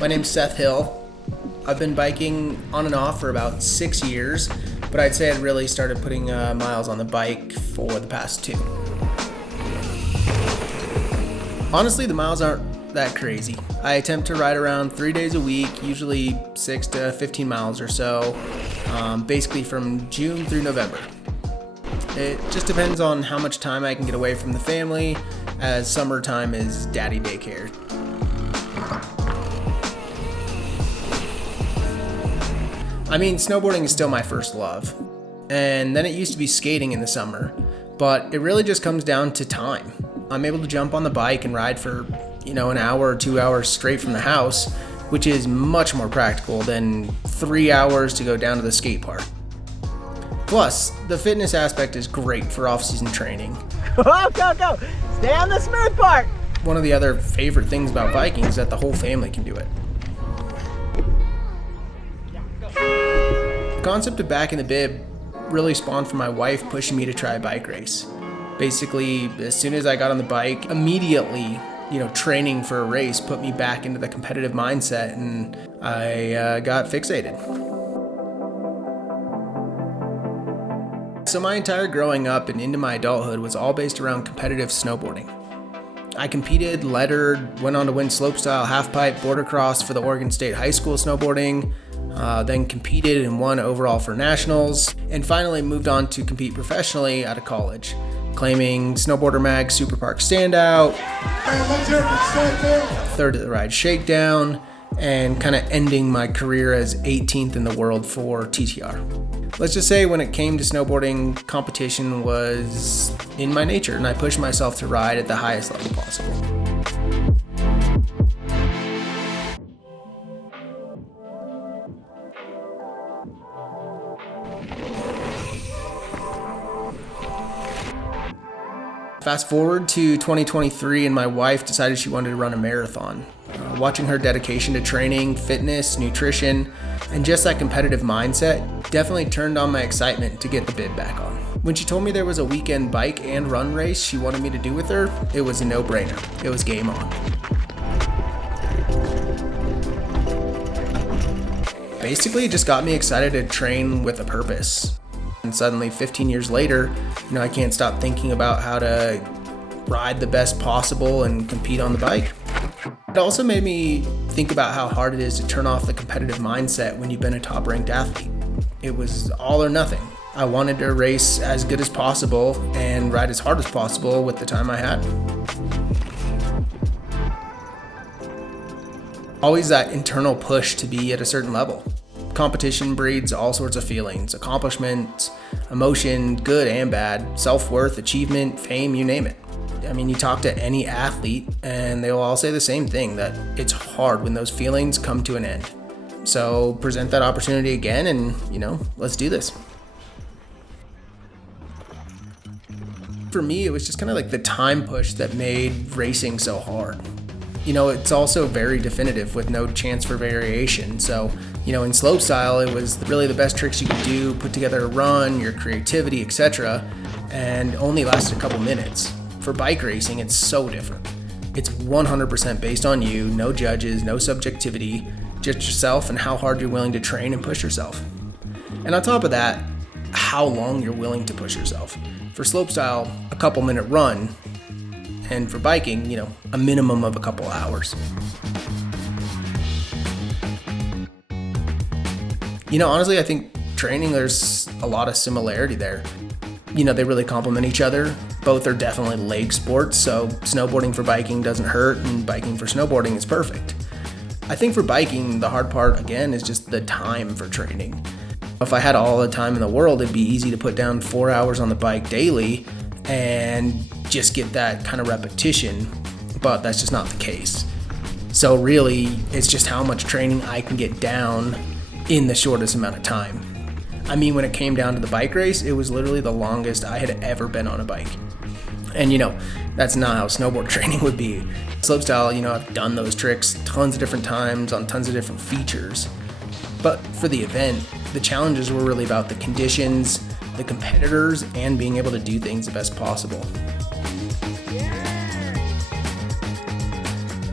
My name's Seth Hill. I've been biking on and off for about 6 years, but I'd say I really started putting miles on the bike for the past 2. Honestly, the miles aren't that crazy. I attempt to ride around 3 days a week, usually 6 to 15 miles or so, basically from June through November. It just depends on how much time I can get away from the family, as summertime is daddy daycare. I mean, snowboarding is still my first love, and then it used to be skating in the summer, but it really just comes down to time. I'm able to jump on the bike and ride for, an hour or 2 hours straight from the house, which is much more practical than 3 hours to go down to the skate park. Plus, the fitness aspect is great for off-season training. Go! Stay on the smooth part! One of the other favorite things about biking is that the whole family can do it. The concept of back in the bib really spawned from my wife pushing me to try a bike race. Basically, as soon as I got on the bike, immediately, training for a race put me back into the competitive mindset, and I got fixated. So my entire growing up and into my adulthood was all based around competitive snowboarding. I competed, lettered, went on to win slopestyle, halfpipe, border cross for the Oregon State High School snowboarding, then competed and won overall for nationals, and finally moved on to compete professionally out of college, claiming Snowboarder Mag Superpark Standout, third at the Ride Shakedown, and kind of ending my career as 18th in the world for TTR. Let's just say when it came to snowboarding, competition was in my nature, and I pushed myself to ride at the highest level possible. Fast forward to 2023, and my wife decided she wanted to run a marathon. Watching her dedication to training, fitness, nutrition, and just that competitive mindset definitely turned on my excitement to get the bib back on. When she told me there was a weekend bike and run race she wanted me to do with her, it was a no-brainer. It was game on. Basically, it just got me excited to train with a purpose. And suddenly, 15 years later, I can't stop thinking about how to ride the best possible and compete on the bike. It also made me think about how hard it is to turn off the competitive mindset when you've been a top-ranked athlete. It was all or nothing. I wanted to race as good as possible and ride as hard as possible with the time I had. Always that internal push to be at a certain level. Competition breeds all sorts of feelings: accomplishment, emotion, good and bad, self-worth, achievement, fame, you name it. I mean, you talk to any athlete and they will all say the same thing, that it's hard when those feelings come to an end. So present that opportunity again and, let's do this. For me, it was just kind of like the time push that made racing so hard. It's also very definitive with no chance for variation. So, in slopestyle, it was really the best tricks you could do, put together a run, your creativity, etc., and only lasted a couple minutes. For bike racing, it's so different. It's 100% based on you, no judges, no subjectivity, just yourself and how hard you're willing to train and push yourself. And on top of that, how long you're willing to push yourself. For slopestyle, a couple minute run, and for biking, a minimum of a couple hours. Honestly, I think training, there's a lot of similarity there. They really complement each other. Both are definitely leg sports, so snowboarding for biking doesn't hurt, and biking for snowboarding is perfect. I think for biking, the hard part, again, is just the time for training. If I had all the time in the world, it'd be easy to put down 4 hours on the bike daily and just get that kind of repetition, but that's just not the case. So really, it's just how much training I can get down in the shortest amount of time. I mean, when it came down to the bike race, it was literally the longest I had ever been on a bike. And that's not how snowboard training would be. Slopestyle, I've done those tricks tons of different times on tons of different features. But for the event, the challenges were really about the conditions, the competitors, and being able to do things the best possible.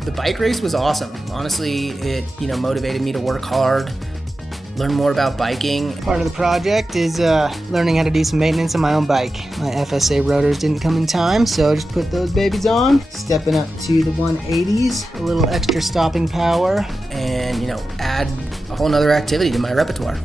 The bike race was awesome. Honestly, it motivated me to work hard, learn more about biking. Part of the project is learning how to do some maintenance on my own bike. My FSA rotors didn't come in time, so I just put those babies on. Stepping up to the 180s, a little extra stopping power. And, add a whole nother activity to my repertoire.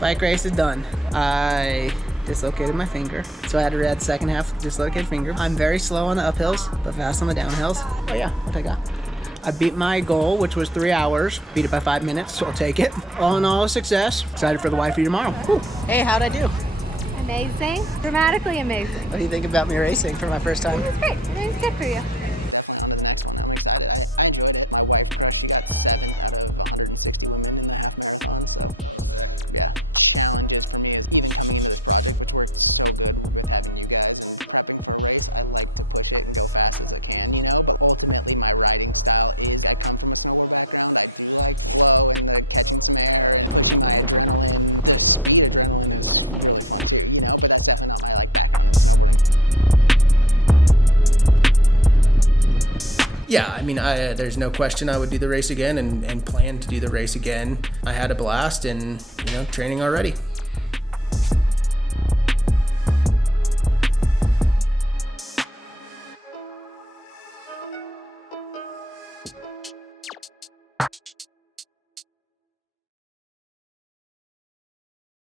Bike race is done. I dislocated my finger, so I had to add the second half dislocated finger. I'm very slow on the uphills, but fast on the downhills. Oh yeah, what I got? I beat my goal, which was 3 hours. Beat it by 5 minutes, so I'll take it. All in all, a success. Excited for the wifey tomorrow. Whew. Hey, how'd I do? Amazing. Dramatically amazing. What do you think about me racing for my first time? It's great. I think it's good for you. Yeah, there's no question I would do the race again and plan to do the race again. I had a blast and, training already.